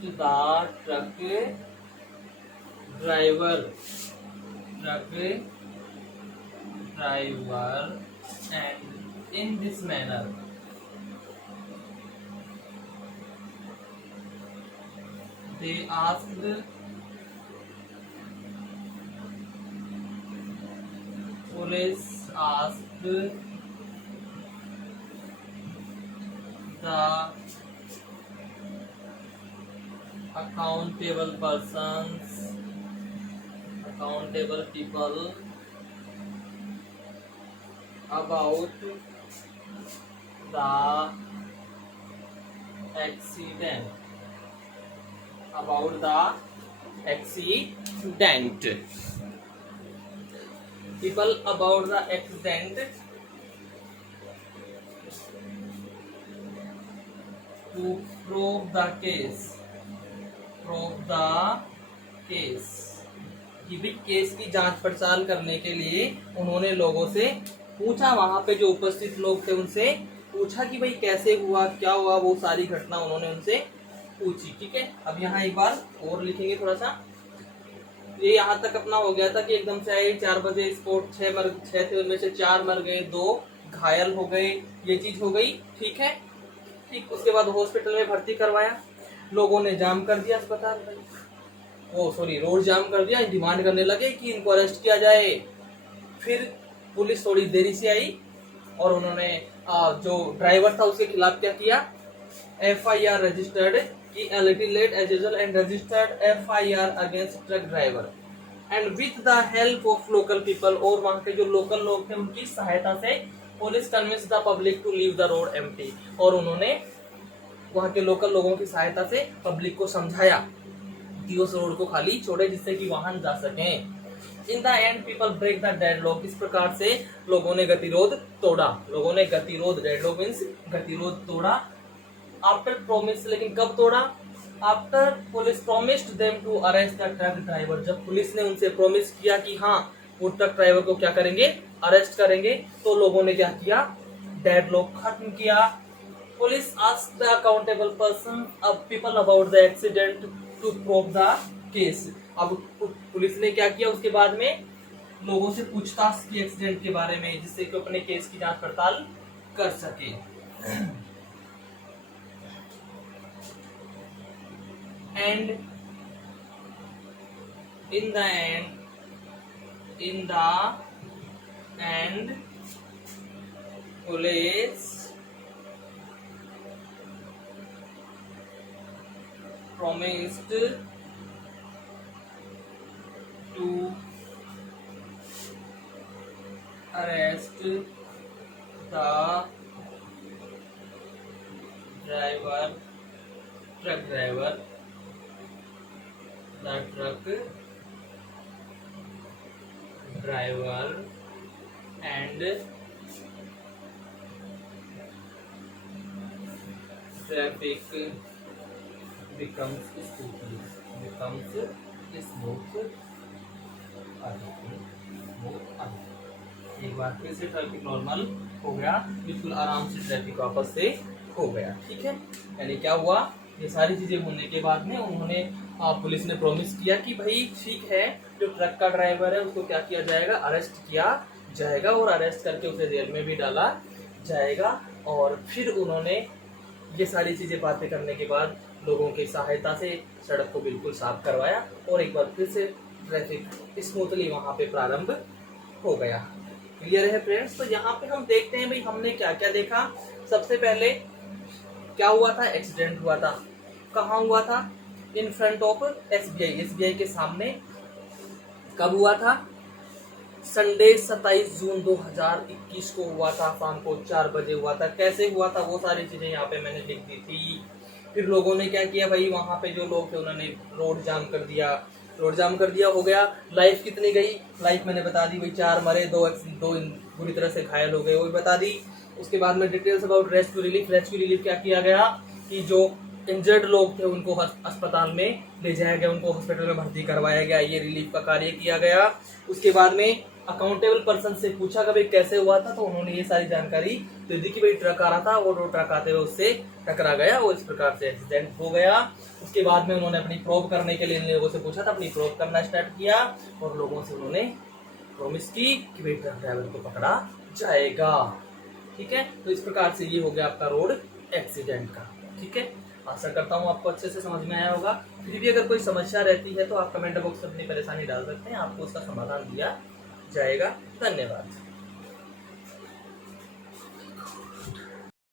the truck driver, and in this manner they asked police asked the accountable people about the accident. People about the accident to prove the case कि भी केस की जांच पड़ताल करने के लिए उन्होंने लोगों से पूछा, वहां पे जो उपस्थित लोग थे उनसे पूछा कि भाई कैसे हुआ, क्या हुआ, वो सारी घटना उन्होंने उनसे पूछी। ठीक है, अब यहाँ एक बार और लिखेंगे थोड़ा सा। ये यहाँ तक अपना हो गया था कि एकदम से आई 4 बजे स्पोर्ट 6 थे, उनमें से 4 मर गए, 2 घायल हो गए, ये चीज हो गई। ठीक है, ठीक, उसके बाद हॉस्पिटल में भर्ती करवाया, लोगों ने जाम कर दिया अस्पताल में, रोड जाम कर दिया, डिमांड करने लगे कि इनको अरेस्ट किया जाए। फिर पुलिस थोड़ी देरी से आई और उन्होंने जो ड्राइवर था उसके खिलाफ क्या किया, FIR रजिस्टर्ड की a little late as usual and registered FIR against truck driver and with the help of local people, और वहाँ के जो लोकल लोग थे उनकी सहायता से police convinced the public to leave the road empty, और उन्होंने वहाँ के लोकल लोगों की सहायता से पब्लिक को समझाया कि उस रोड को खाली छोड़े जिससे कि वाहन जा सकें। In the end people break the deadlock, इस प्रकार से लोगों ने गतिरोध तोड़ा, डेडलॉक मीन्स गतिरोध तोड़ा। आफ्टर प्रोमिस, लेकिन कब तोड़ा, after police promised them to arrest the truck driver, जब पुलिस ने उनसे प्रोमिस किया कि हाँ वो ट्रक ड्राइवर को क्या करेंगे, अरेस्ट करेंगे, तो लोगों ने क्या किया, डेडलॉक खत्म किया। Police asked the accountable person people about the accident to prove the case, अब पुलिस ने क्या किया, उसके बाद में लोगों से पूछताछ की एक्सीडेंट के बारे में, जिससे कि अपने केस की जांच पड़ताल कर सके। And in the end, police promised to arrest the truck driver the truck driver and traffic becomes smooth एक बार फिर से ट्रैफिक नॉर्मल हो गया, बिल्कुल आराम से ट्रैफिक वापस से हो गया। ठीक है, यानी क्या हुआ, ये सारी चीजें होने के बाद में उन्होंने पुलिस ने प्रॉमिस किया कि भाई ठीक है, जो ट्रक का ड्राइवर है उसको क्या किया जाएगा, अरेस्ट किया जाएगा और अरेस्ट करके उसे जेल में भी डाला जाएगा। और फिर उन्होंने ये सारी चीजें बातें करने के बाद लोगों की सहायता से सड़क को बिल्कुल साफ करवाया और एक बार फिर से ट्रैफिक स्मूथली वहां पे प्रारंभ हो गया। क्लियर है फ्रेंड्स? तो यहाँ पे हम देखते हैं भाई हमने क्या क्या देखा। सबसे पहले क्या हुआ था, एक्सीडेंट हुआ था। कहाँ हुआ था? इन फ्रंट ऑफ एसबीआई के सामने। कब हुआ था? संडे 27 जून 2021 को हुआ था, शाम को 4 बजे हुआ था। कैसे हुआ था वो सारी चीजें यहाँ पे मैंने लिख दी थी। फिर लोगों ने क्या किया भाई, वहां पे जो लोग थे उन्होंने रोड जाम कर दिया, हो गया। लाइफ कितनी गई, लाइफ मैंने बता दी भाई, 4 मरे, 2 बुरी तरह से घायल हो गए, वो भी बता दी। उसके बाद में डिटेल्स अबाउट रेस्क्यू रिलीफ क्या किया गया कि जो इंजर्ड लोग थे उनको अस्पताल में ले जाया गया, उनको हॉस्पिटल में भर्ती करवाया गया, ये रिलीफ का कार्य किया गया। उसके बाद में अकाउंटेबल पर्सन से पूछा कि भाई कैसे हुआ था, तो उन्होंने ये सारी जानकारी दे दी कि भाई ट्रक आ रहा था और वो ट्रक आते हुए उससे टकरा गया और इस प्रकार से एक्सीडेंट हो गया। उसके बाद में उन्होंने अपनी प्रूव करने के लिए लोगों से पूछा था, अपनी प्रूव करना स्टार्ट किया और लोगों से उन्होंने प्रॉमिस की कि भाई ट्रक ड्राइवर को पकड़ा जाएगा। ठीक है, तो इस प्रकार से ये हो गया आपका रोड एक्सीडेंट का। ठीक है, आशा करता हूँ आपको अच्छे से समझ में आया होगा। फिर भी अगर कोई समस्या रहती है तो आप कमेंट बॉक्स में अपनी परेशानी डाल सकते हैं, आपको उसका समाधान दिया जाएगा। धन्यवाद।